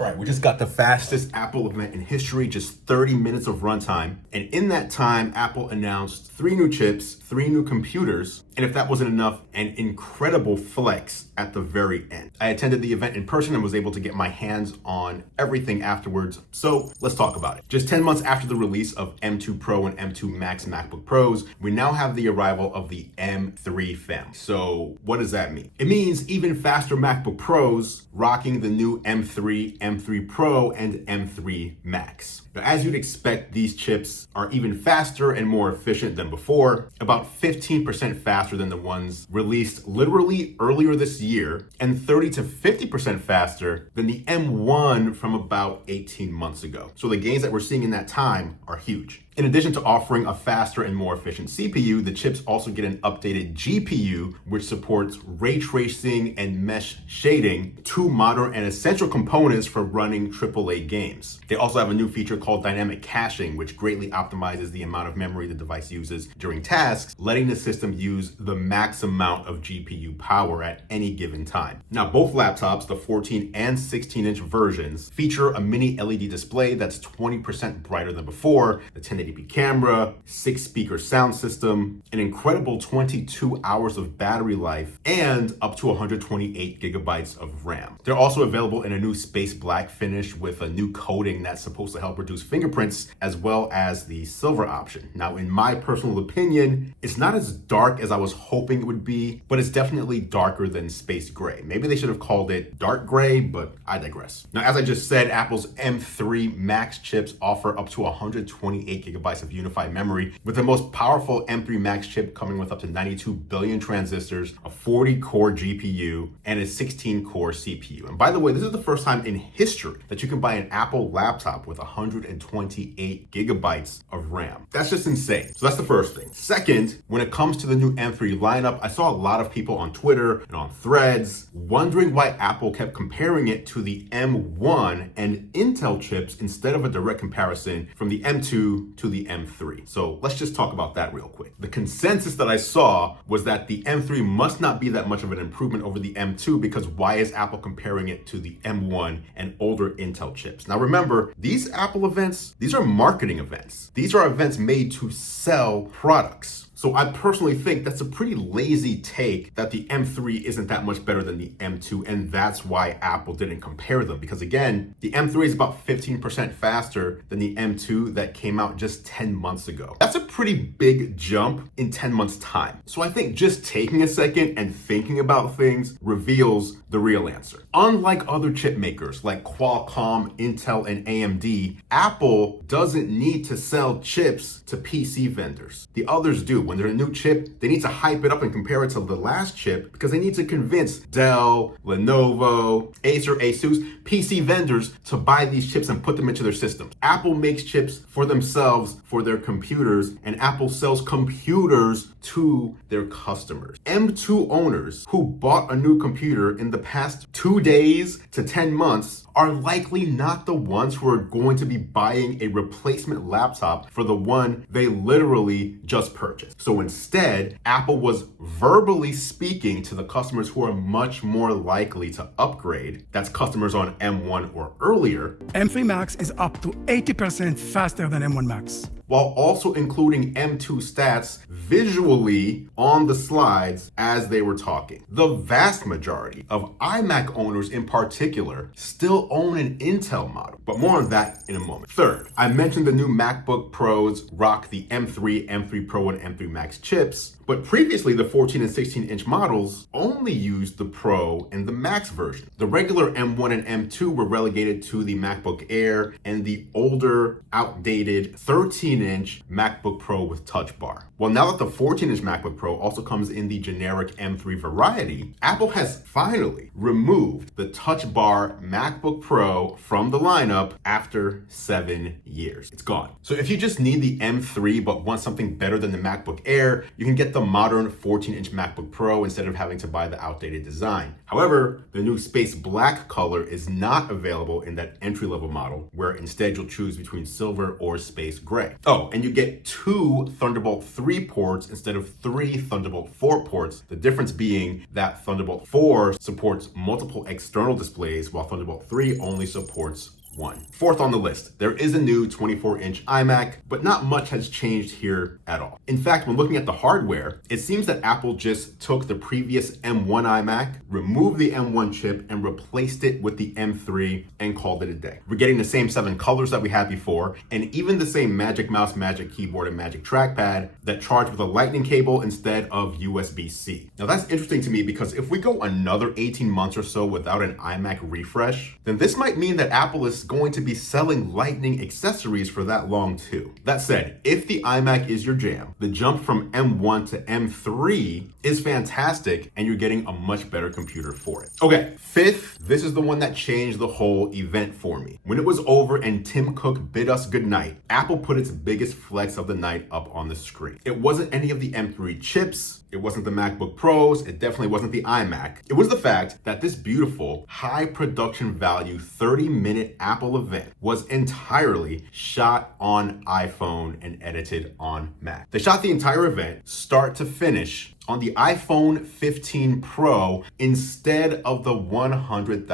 All right, we just got the fastest Apple event in history, just 30 minutes of runtime. And in that time, Apple announced 3 new chips, 3 new computers, and if that wasn't enough, an incredible flex at the very end. I attended the event in person and was able to get my hands on everything afterwards, so let's talk about it. Just 10 months after the release of M2 Pro and M2 Max MacBook Pros, we now have the arrival of the M3 family. So what does that mean? It means even faster MacBook Pros rocking the new M3, M3 Pro, and M3 Max. Now, as you'd expect, these chips are even faster and more efficient than before, about 15% faster than the ones released literally earlier this year, and 30 to 50% faster than the M1 from about 18 months ago. So the gains that we're seeing in that time are huge. In addition to offering a faster and more efficient CPU, the chips also get an updated GPU, which supports ray tracing and mesh shading, 2 modern and essential components for running AAA games. They also have a new feature called dynamic caching, which greatly optimizes the amount of memory the device uses during tasks, letting the system use the max amount of GPU power at any given time. Now, both laptops, the 14 and 16-inch versions, feature a mini LED display that's 20% brighter than before, the 1080p camera, 6-speaker sound system, an incredible 22 hours of battery life, and up to 128 gigabytes of RAM. They're also available in a new space black finish with a new coating that's supposed to help reduce fingerprints, as well as the silver option. Now, in my personal opinion, it's not as dark as I was hoping it would be, but it's definitely darker than space gray. Maybe they should have called it dark gray, but I digress. Now, as I just said, Apple's M3 Max chips offer up to 128 gigabytes of unified memory, with the most powerful M3 Max chip coming with up to 92 billion transistors, a 40-core GPU, and a 16-core CPU. And by the way, this is the first time in history that you can buy an Apple laptop with 128 gigabytes of RAM. That's just insane. So that's the first thing. Second, when it comes to the new M3 lineup, I saw a lot of people on Twitter and on Threads wondering why Apple kept comparing it to the M1 and Intel chips instead of a direct comparison from the M2 to the M3. So let's just talk about that real quick. The consensus that I saw was that the M3 must not be that much of an improvement over the M2, because why is Apple comparing it to the M1 and older Intel chips? Now remember, these Apple events, these are marketing events. These are events made to sell products. So I personally think that's a pretty lazy take that the M3 isn't that much better than the M2, and that's why Apple didn't compare them. Because again, the M3 is about 15% faster than the M2 that came out just 10 months ago. That's a pretty big jump in 10 months' time. So I think just taking a second and thinking about things reveals the real answer. Unlike other chip makers like Qualcomm, Intel, and AMD, Apple doesn't need to sell chips to PC vendors. The others do. When there's a new chip, they need to hype it up and compare it to the last chip because they need to convince Dell, Lenovo, Acer, Asus, PC vendors to buy these chips and put them into their systems. Apple makes chips for themselves for their computers, and Apple sells computers to their customers. M2 owners who bought a new computer in the past 2 days to 10 months are likely not the ones who are going to be buying a replacement laptop for the one they literally just purchased. So instead, Apple was verbally speaking to the customers who are much more likely to upgrade. That's customers on M1 or earlier. M3 Max is up to 80% faster than M1 Max, while also including M2 stats visually on the slides as they were talking. The vast majority of iMac owners in particular still own an Intel model, but more on that in a moment. Third, I mentioned the new MacBook Pros rock the M3, M3 Pro, and M3 Max chips, but previously the 14 and 16-inch models only used the Pro and the Max version. The regular M1 and M2 were relegated to the MacBook Air and the older, outdated 13-inch MacBook Pro with Touch Bar. Well, now that the 14-inch MacBook Pro also comes in the generic M3 variety, Apple has finally removed the Touch Bar MacBook Pro from the lineup after 7 years. It's gone. So if you just need the M3 but want something better than the MacBook Air, you can get the modern 14-inch MacBook Pro instead of having to buy the outdated design. However, the new space black color is not available in that entry-level model, where instead you'll choose between silver or space gray. Oh, and you get 2 Thunderbolt 3 ports instead of 3 Thunderbolt 4 ports. The difference being that Thunderbolt 4 supports multiple external displays, while Thunderbolt 3 only supports one. Fourth on the list, there is a new 24-inch iMac, but not much has changed here at all. In fact, when looking at the hardware, it seems that Apple just took the previous M1 iMac, removed the M1 chip, and replaced it with the M3 and called it a day. We're getting the same 7 colors that we had before, and even the same Magic Mouse, Magic Keyboard, and Magic Trackpad that charge with a lightning cable instead of USB-C. Now that's interesting to me because if we go another 18 months or so without an iMac refresh, then this might mean that Apple is going to be selling lightning accessories for that long too. That said, if the iMac is your jam, the jump from M1 to M3 is fantastic and you're getting a much better computer for it. Okay, fifth, this is the one that changed the whole event for me. When it was over and Tim Cook bid us goodnight, Apple put its biggest flex of the night up on the screen. It wasn't any of the M3 chips, it wasn't the MacBook Pros, it definitely wasn't the iMac. It was the fact that this beautiful, high production value 30-minute Apple event was entirely shot on iPhone and edited on Mac. They shot the entire event, start to finish, on the iPhone 15 Pro instead of the $100,000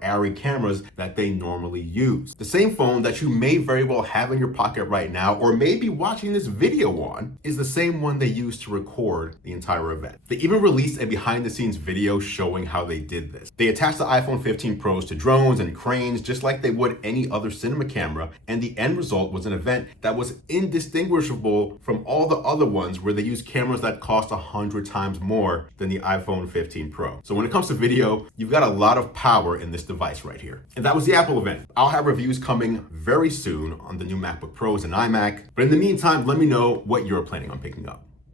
Arri cameras that they normally use. The same phone that you may very well have in your pocket right now or may be watching this video on is the same one they used to record the entire event. They even released a behind the scenes video showing how they did this. They attached the iPhone 15 Pros to drones and cranes just like they would any other cinema camera, and the end result was an event that was indistinguishable from all the other ones where they used cameras that cost 100 times more than the iPhone 15 Pro. So when it comes to video, you've got a lot of power in this device right here. And that was the Apple event. I'll have reviews coming very soon on the new MacBook Pros and iMac. But in the meantime, let me know what you're planning on picking up.